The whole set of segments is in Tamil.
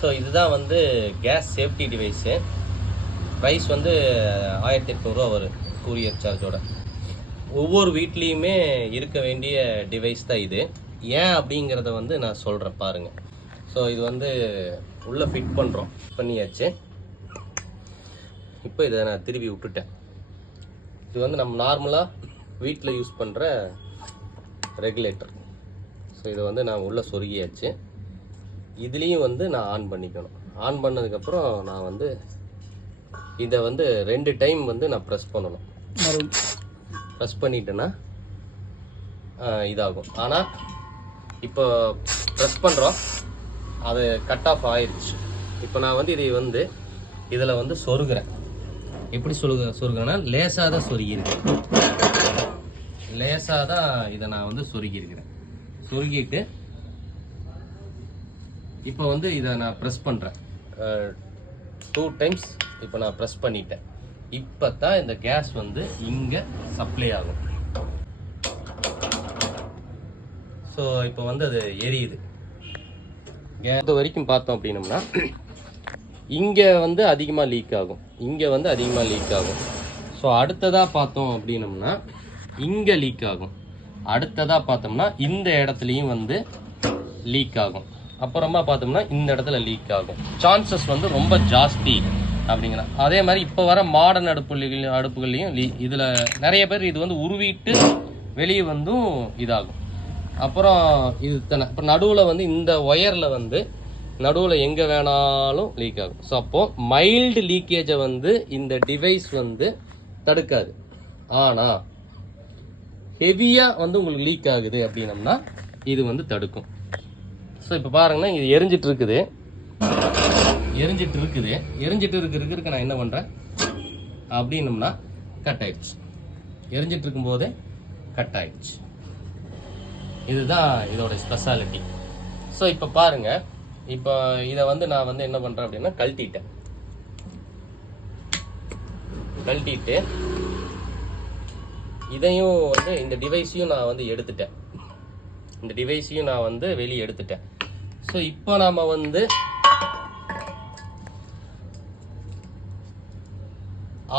ஸோ இதுதான் வந்து கேஸ் சேஃப்டி டிவைஸு. ப்ரைஸ் வந்து 1800 வரும் கூரியர் சார்ஜோட. ஒவ்வொரு வீட்லேயுமே இருக்க வேண்டிய டிவைஸ் தான் இது. ஏன் அப்படிங்கிறத வந்து நான் சொல்கிறேன் பாருங்கள். ஸோ இது வந்து உள்ளே ஃபிட் பண்ணியாச்சு. இப்போ இதை நான் திருப்பி விட்டுட்டேன். இது வந்து நம்ம நார்மலாக வீட்டில் யூஸ் பண்ணுற ரெகுலேட்டர். ஸோ இதை வந்து நான் உள்ளே சொருகியாச்சு. இதுலேயும் வந்து நான் ஆன் பண்ணிக்கணும். ஆன் பண்ணதுக்கப்புறம் நான் வந்து இதை வந்து 2 டைம் வந்து நான் ப்ரெஸ் பண்ணணும். ப்ரெஸ் பண்ணிட்டேன்னா இதாகும். ஆனால் இப்போ ப்ரெஸ் பண்ணுறோம், அது கட் ஆஃப் ஆயிடுச்சு. இப்போ நான் வந்து இதை வந்து இதில் வந்து சொருகிறேன். எப்படி சொருகிறேன்னா லேசாக தான் சொருகியிருக்கேன். லேசாக தான் இதை நான் வந்து சொருகியிருக்கிறேன். சொருகிட்டு இப்போ வந்து இதை நான் ப்ரெஸ் பண்ணுறேன் 2 டைம்ஸ். இப்போ நான் ப்ரெஸ் பண்ணிட்டேன். இப்போ தான் இந்த கேஸ் வந்து இங்கே சப்ளை ஆகும். ஸோ இப்போ வந்து அது எரியுது. இது வரைக்கும் பார்த்தோம் அப்படின்னம்னா இங்கே வந்து அதிகமாக லீக் ஆகும், இங்கே வந்து அதிகமாக லீக் ஆகும். ஸோ அடுத்ததாக பார்த்தோம் அப்படின்னம்னா இங்கே லீக் ஆகும். அடுத்ததாக பார்த்தோம்னா இந்த இடத்துலையும் வந்து லீக் ஆகும். அப்புறமா பார்த்தோம்னா இந்த இடத்துல லீக் ஆகும். சான்சஸ் வந்து ரொம்ப ஜாஸ்தி அப்படிங்கிற. அதே மாதிரி இப்போ வர மாடர்ன் அடுப்புகள்லையும் இதில் நிறைய பேர் இது வந்து உருவிட்டு வெளியே வந்தும் இதாகும். அப்புறம் இது தானே இப்போ நடுவில் வந்து இந்த ஒயரில் வந்து நடுவில் எங்கே வேணாலும் லீக் ஆகும். ஸோ அப்போது மைல்டு லீக்கேஜை வந்து இந்த டிவைஸ் வந்து தடுக்காது. ஆனால் ஹெவியாக வந்து உங்களுக்கு லீக் ஆகுது அப்படின்னம்னா இது வந்து தடுக்கும். ஸோ இப்போ பாருங்கன்னா இது எரிஞ்சிட்டு இருக்குது. இருக்கிறதுக்கு நான் என்ன பண்ணுறேன் அப்படின்னம்னா கட் ஆயிடுச்சு. எரிஞ்சிட்டு இருக்கும்போதே கட் ஆயிடுச்சு. இதுதான் இதோட ஸ்பெஷாலிட்டி. ஸோ இப்போ பாருங்கள், இப்போ இதை வந்து நான் வந்து என்ன பண்ணுறேன் அப்படின்னா கழட்டிட்டு இதையும் வந்து இந்த டிவைஸையும் நான் வந்து எடுத்துட்டேன். நான் வந்து வெளியே எடுத்துட்டேன். ஸோ இப்போ நாம் வந்து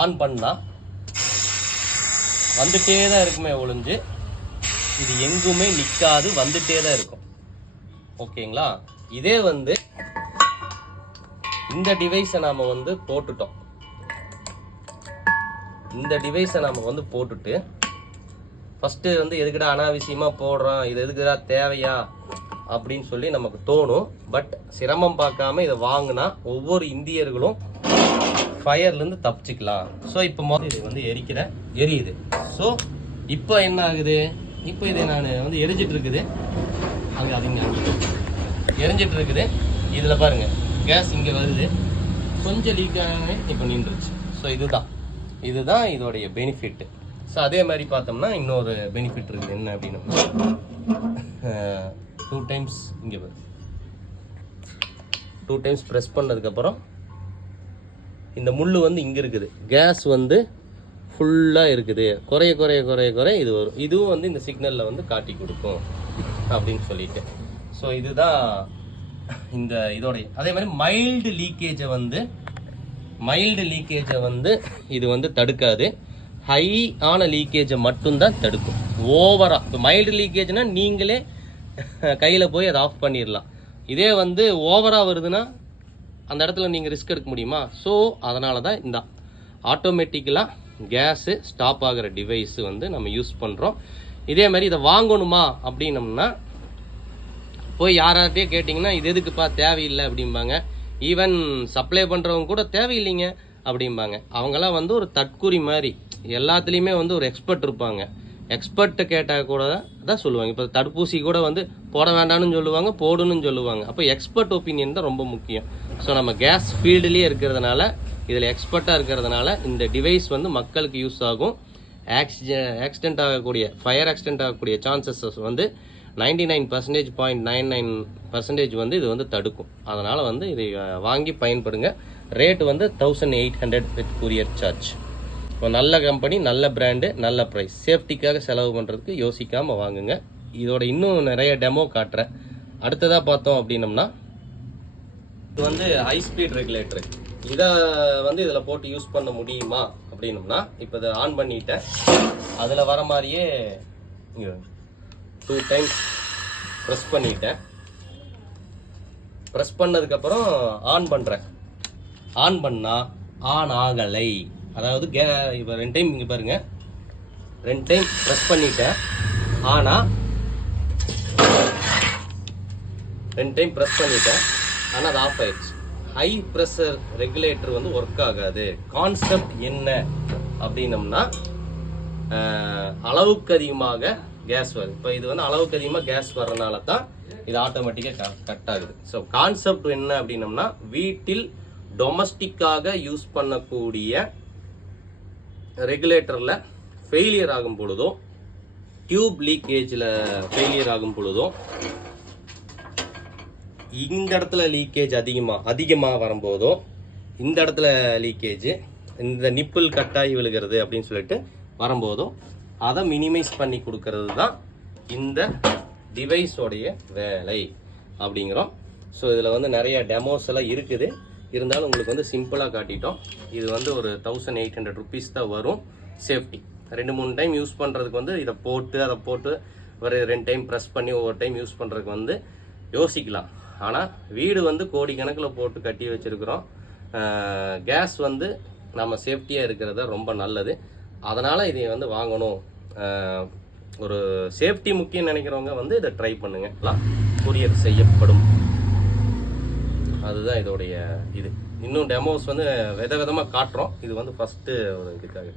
ஆன் பண்ணால் வந்துட்டே தான் இருக்குமே ஒழிஞ்சு இது எங்குமே நிற்காது, வந்துட்டே தான் இருக்கும். ஓகேங்களா? இதே வந்து இந்த டிவைஸை நாம் வந்து போட்டுட்டோம். போட்டுட்டு ஃபஸ்ட்டு வந்து எதுக்குடா அனாவசியமாக போடுறோம், இது எதுக்குடா தேவையா அப்படின்னு சொல்லி நமக்கு தோணும். பட் சிரமம் பார்க்காம இதை வாங்கினா ஒவ்வொரு இந்தியர்களும் ஃபயர்லேருந்து தப்பிச்சுக்கலாம். ஸோ இப்போ இது வந்து எரியுது. ஸோ இப்போ என்ன ஆகுது, இப்போ இதை நான் வந்து எரிஞ்சிட்டு இருக்குது. எரிஞ்சிட்டு இருக்குது. இதில் பாருங்கள் கேஸ் இங்கே வருது, கொஞ்சம் லீக் ஆகவே இப்போ நின்றுச்சு. ஸோ இதுதான் இதோடைய பெனிஃபிட்டு. ஸோ அதே மாதிரி பார்த்தோம்னா இன்னொரு பெனிஃபிட் இருக்குது. என்ன அப்படின்னா 2 டைம்ஸ் இங்கே வருது. 2 டைம்ஸ் ப்ரெஸ் பண்ணதுக்கப்புறம் இந்த முள் வந்து இங்கே இருக்குது. கேஸ் வந்து ஃபுல்லாக இருக்குது. குறைய இது வரும். இதுவும் வந்து இந்த சிக்னலில் வந்து காட்டி கொடுக்கும் அப்படின்னு சொல்லிட்டு. ஸோ இதுதான் இந்த இதோடைய. அதே மாதிரி மைல்டு லீக்கேஜை வந்து இது வந்து தடுக்காது. ஹை ஆன லீக்கேஜை மட்டும்தான் தடுக்கும். ஓவராக இப்போ மைல்டு லீக்கேஜ்னா நீங்களே கையில் போய் அதை ஆஃப் பண்ணிடலாம். இதே வந்து ஓவராக வருதுன்னா அந்த இடத்துல நீங்கள் ரிஸ்க் எடுக்க முடியுமா? ஸோ அதனால தான் இந்த ஆட்டோமேட்டிக்கலாக கேஸு ஸ்டாப் ஆகிற டிவைஸு வந்து நம்ம யூஸ் பண்ணுறோம். இதே மாதிரி இதை வாங்கணுமா அப்படின்னம்னா போய் யார்கிட்டயே கேட்டிங்கன்னா இது எதுக்குப்பா தேவையில்லை அப்படிம்பாங்க. ஈவன் சப்ளை பண்ணுறவங்க கூட தேவையில்லைங்க அப்படிம்பாங்க. அவங்களாம் வந்து ஒரு தற்குறி மாதிரி, எல்லாத்துலேயுமே வந்து ஒரு எக்ஸ்பர்ட் இருப்பாங்க. எக்ஸ்பர்ட்டை கேட்டால் கூட தான் சொல்லுவாங்க. இப்போ தடுப்பூசி கூட வந்து போட வேண்டாம்னு சொல்லுவாங்க, போடணும்னு சொல்லுவாங்க. அப்போ எக்ஸ்பர்ட் ஒப்பீனியன் தான் ரொம்ப முக்கியம். ஸோ நம்ம கேஸ் ஃபீல்டுலேயே இருக்கிறதுனால, இதில் எக்ஸ்பர்ட்டாக இருக்கிறதுனால இந்த டிவைஸ் வந்து மக்களுக்கு யூஸ் ஆகும். ஃபயர் ஆக்சிடென்ட் ஆகக்கூடிய சான்சஸ் வந்து 99.99% வந்து இது வந்து தடுக்கும். அதனால் வந்து இதை வாங்கி பயன்படுங்க. ரேட்டு வந்து 1800 வித் கூரியர் சார்ஜ். இப்போ நல்ல கம்பெனி, நல்ல பிராண்டு, நல்ல ப்ரைஸ். சேஃப்டிக்காக செலவு பண்ணுறதுக்கு யோசிக்காமல் வாங்குங்க. இதோட இன்னும் நிறைய டெமோ காட்டுறேன். அடுத்ததாக பார்த்தோம் அப்படின்னம்னா இது வந்து ஹை ஸ்பீட் ரெகுலேட்டர். இதை வந்து இதில் போட்டு யூஸ் பண்ண முடியுமா அப்படின்னம்னா, இப்போ இதை ஆன் பண்ணிட்டேன். அதில் வர மாதிரியே இங்கே 2 டைம்ஸ் ப்ரெஸ் பண்ணிட்டேன். ப்ரெஸ் பண்ணதுக்கப்புறம் ஆன் பண்ணுறேன். ஆன் பண்ணால் ஆன் ஆகலை. அதாவது இப்போ 2 டைம் இங்கே பாருங்கள், 2 டைம் ப்ரெஸ் பண்ணிட்டேன். ஆனால் 2 டைம் ப்ரெஸ் பண்ணிட்டேன், ஆனால் அது ஆஃப் ஆயிடுச்சு. ஹை ப்ரெஷர் ரெகுலேட்டர் வந்து ஒர்க் ஆகாது. கான்செப்ட் என்ன அப்படின்னம்னா, அளவுக்கு அதிகமாக கேஸ் வருது. இப்போ இது வந்து அளவுக்கு அதிகமாக கேஸ் வர்றதுனால தான் இது ஆட்டோமேட்டிக்காக கட் ஆகுது. ஸோ கான்செப்ட் என்ன அப்படின்னம்னா, வீட்டில் டொமஸ்டிக்காக யூஸ் பண்ணக்கூடிய ரெகுலேட்டரில் ஃபெயிலியர் ஆகும் பொழுதோ, டியூப் லீக்கேஜில் ஃபெயிலியர் ஆகும் பொழுதோ, இந்த இடத்துல லீக்கேஜ் அதிகமாக வரும்போதோ, இந்த இடத்துல லீக்கேஜ், இந்த நிப்பிள் கட்டாகி விழுகிறது அப்படின்னு சொல்லிட்டு வரும்போதோ, அதை மினிமைஸ் பண்ணி கொடுக்கறது தான் இந்த டிவைஸோடைய வேலை அப்படிங்கிறோம். ஸோ இதில் வந்து நிறைய டெமோஸ் எல்லாம் இருக்குது. இருந்தாலும் உங்களுக்கு வந்து சிம்பிளாக காட்டிட்டோம். இது வந்து ஒரு 1800 rupees தான் வரும். சேஃப்டி 2-3 டைம் யூஸ் பண்ணுறதுக்கு வந்து இதை போட்டு அதை போட்டு ஒரு 2 டைம் ப்ரெஸ் பண்ணி ஒவ்வொரு டைம் யூஸ் பண்ணுறதுக்கு வந்து யோசிக்கலாம். ஆனால் வீடு வந்து கோடிக்கணக்கில் போட்டு கட்டி வச்சுருக்குறோம். கேஸ் வந்து நம்ம சேஃப்டியாக இருக்கிறது ரொம்ப நல்லது. அதனால் இதை வந்து வாங்கணும். ஒரு சேஃப்டி முக்கியம் நினைக்கிறவங்க வந்து இதை ட்ரை பண்ணுங்க. கொரியர் செய்யப்படும். அதுதான் இதோடைய இது. இன்னும் டெமோஸ் வந்து விதமாக காட்டுறோம். இது வந்து ஃபஸ்ட்டு ஒரு இதுக்காக.